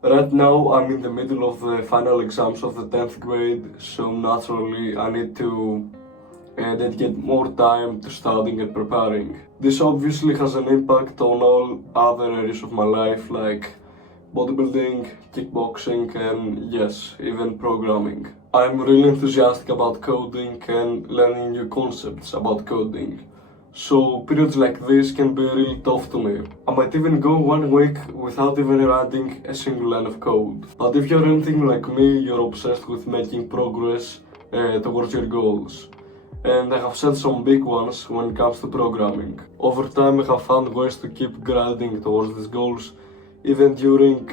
Right now, I'm in the middle of the final exams of the 10th grade, so naturally I need to dedicate more time to studying and preparing. This obviously has an impact on all other areas of my life like bodybuilding, kickboxing, and yes, even programming. I'm really enthusiastic about coding and learning new concepts about coding. So periods like this can be really tough to me. I might even go 1 week without even writing a single line of code. But if you're anything like me, you're obsessed with making progress towards your goals. And I have set some big ones when it comes to programming. Over time I have found ways to keep grinding towards these goals even during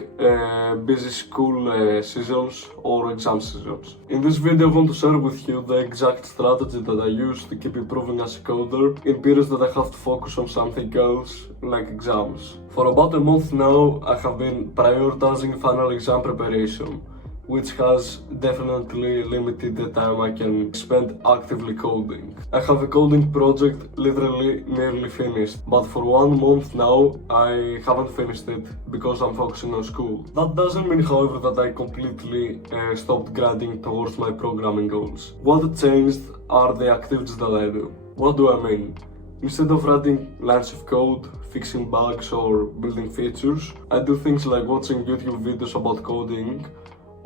busy school seasons or exam seasons. In this video I want to share with you the exact strategy that I use to keep improving as a coder in periods that I have to focus on something else like exams. For about a month now I have been prioritizing final exam preparation, which has definitely limited the time I can spend actively coding. I have a coding project literally nearly finished, but for 1 month now I haven't finished it because I'm focusing on school. That doesn't mean, however, that I completely stopped grinding towards my programming goals. What changed are the activities that I do. What do I mean? Instead of writing lines of code, fixing bugs or building features, I do things like watching YouTube videos about coding,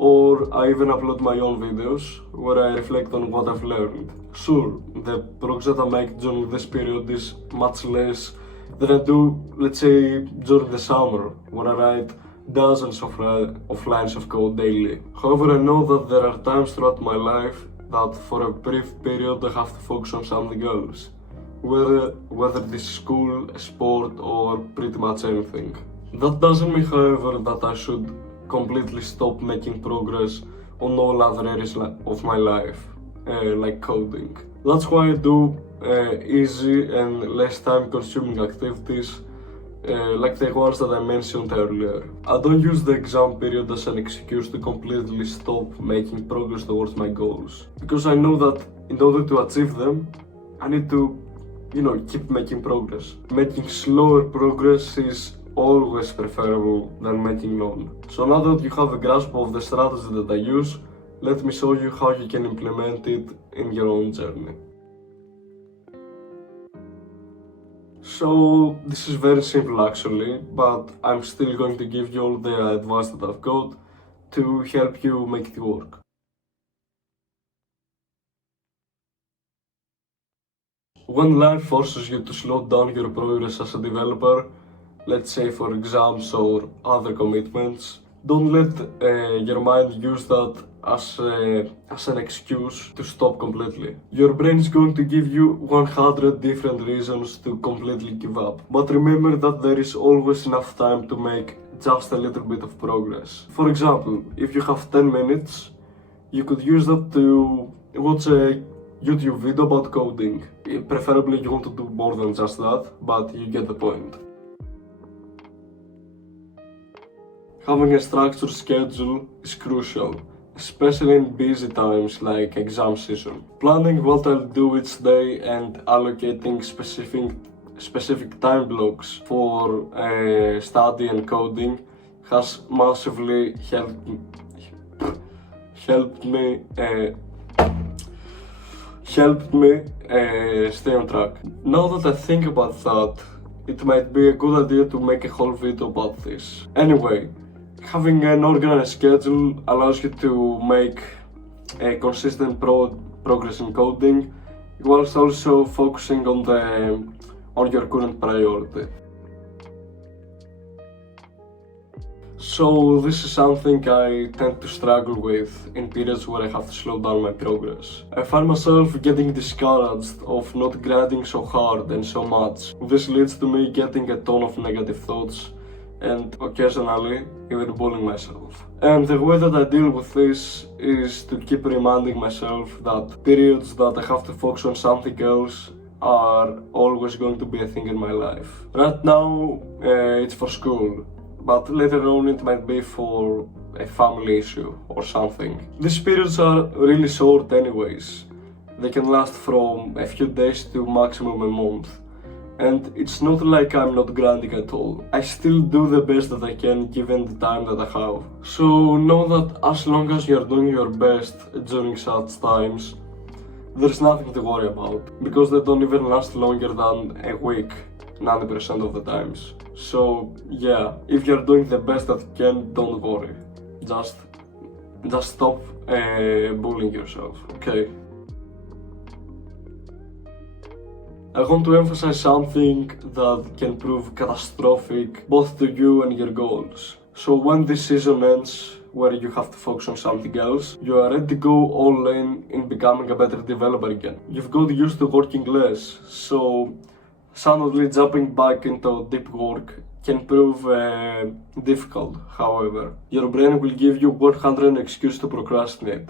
or I even upload my own videos where I reflect on what I've learned. Sure, the progress that I make during this period is much less than I do, let's say, during the summer, where I write dozens of lines of code daily. However, I know that there are times throughout my life that for a brief period I have to focus on something else, whether this is school, sport, or pretty much anything. That doesn't mean, however, that I should completely stop making progress on all other areas of my life, like coding. That's why I do easy and less time consuming activities like the ones that I mentioned earlier. I don't use the exam period as an excuse to completely stop making progress towards my goals, because I know that in order to achieve them, I need to, keep making progress. Making slower progress is always preferable than making none. So now that you have a grasp of the strategy that I use, let me show you how you can implement it in your own journey. So this is very simple actually, but I'm still going to give you all the advice that I've got to help you make it work. When life forces you to slow down your progress as a developer, let's say for exams or other commitments, don't let your mind use that as an excuse to stop completely. Your brain is going to give you 100 different reasons to completely give up. But remember that there is always enough time to make just a little bit of progress. For example, if you have 10 minutes, you could use that to watch a YouTube video about coding. Preferably you want to do more than just that, but you get the point. Having a structured schedule is crucial, especially in busy times like exam season. Planning what I'll do each day and allocating specific time blocks for study and coding has massively helped me stay on track. Now that I think about that, it might be a good idea to make a whole video about this. Anyway, having an organized schedule allows you to make a consistent progress in coding, whilst also focusing on your current priority. So this is something I tend to struggle with in periods where I have to slow down my progress. I find myself getting discouraged of not grinding so hard and so much. This leads to me getting a ton of negative thoughts and occasionally even bullying myself. And the way that I deal with this is to keep reminding myself that periods that I have to focus on something else are always going to be a thing in my life. Right now it's for school, but later on it might be for a family issue or something. These periods are really short anyways. They can last from a few days to maximum a month. And it's not like I'm not grinding at all. I still do the best that I can given the time that I have. So know that as long as you're doing your best during such times, there's nothing to worry about, because they don't even last longer than a week 90% of the times. So yeah, if you're doing the best that you can, don't worry. Just stop bullying yourself, okay? I want to emphasize something that can prove catastrophic both to you and your goals. So when this season ends, where you have to focus on something else, you are ready to go all in becoming a better developer again. You've got used to working less, so suddenly jumping back into deep work can prove difficult. However, your brain will give you 100 excuse to procrastinate.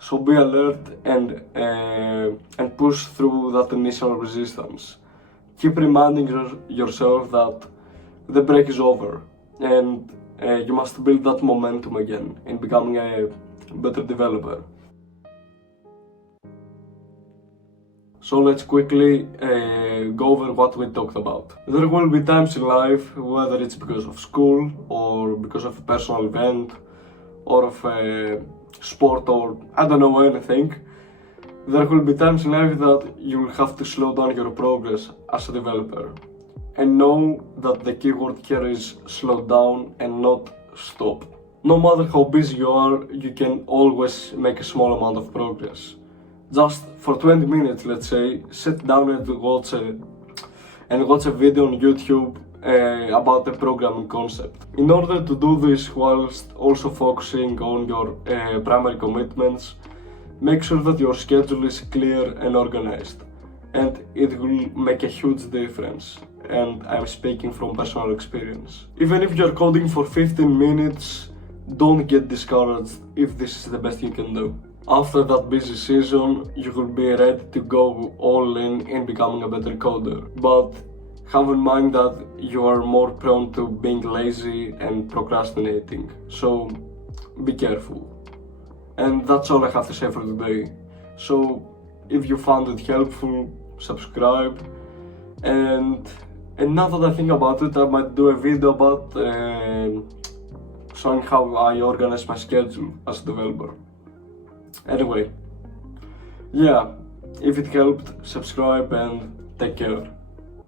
So be alert and push through that initial resistance. Keep reminding yourself that the break is over, and you must build that momentum again in becoming a better developer. So let's quickly go over what we talked about. There will be times in life, whether it's because of school or because of a personal event or of a sport or I don't know anything, there will be times in life that you will have to slow down your progress as a developer. And know that the keyword here is slow down and not stop. No matter how busy you are, you can always make a small amount of progress. Just for 20 minutes, let's say, sit down and watch a video on YouTube about the programming concept. In order to do this whilst also focusing on your primary commitments, make sure that your schedule is clear and organized, and it will make a huge difference. And I'm speaking from personal experience. Even if you're coding for 15 minutes, don't get discouraged if this is the best you can do. After that busy season, you will be ready to go all in becoming a better coder. But have in mind that you are more prone to being lazy and procrastinating, so be careful. And that's all I have to say for today. So if you found it helpful, subscribe, and now that I think about it, I might do a video about showing how I organize my schedule as a developer. Anyway, yeah, if it helped, subscribe and take care.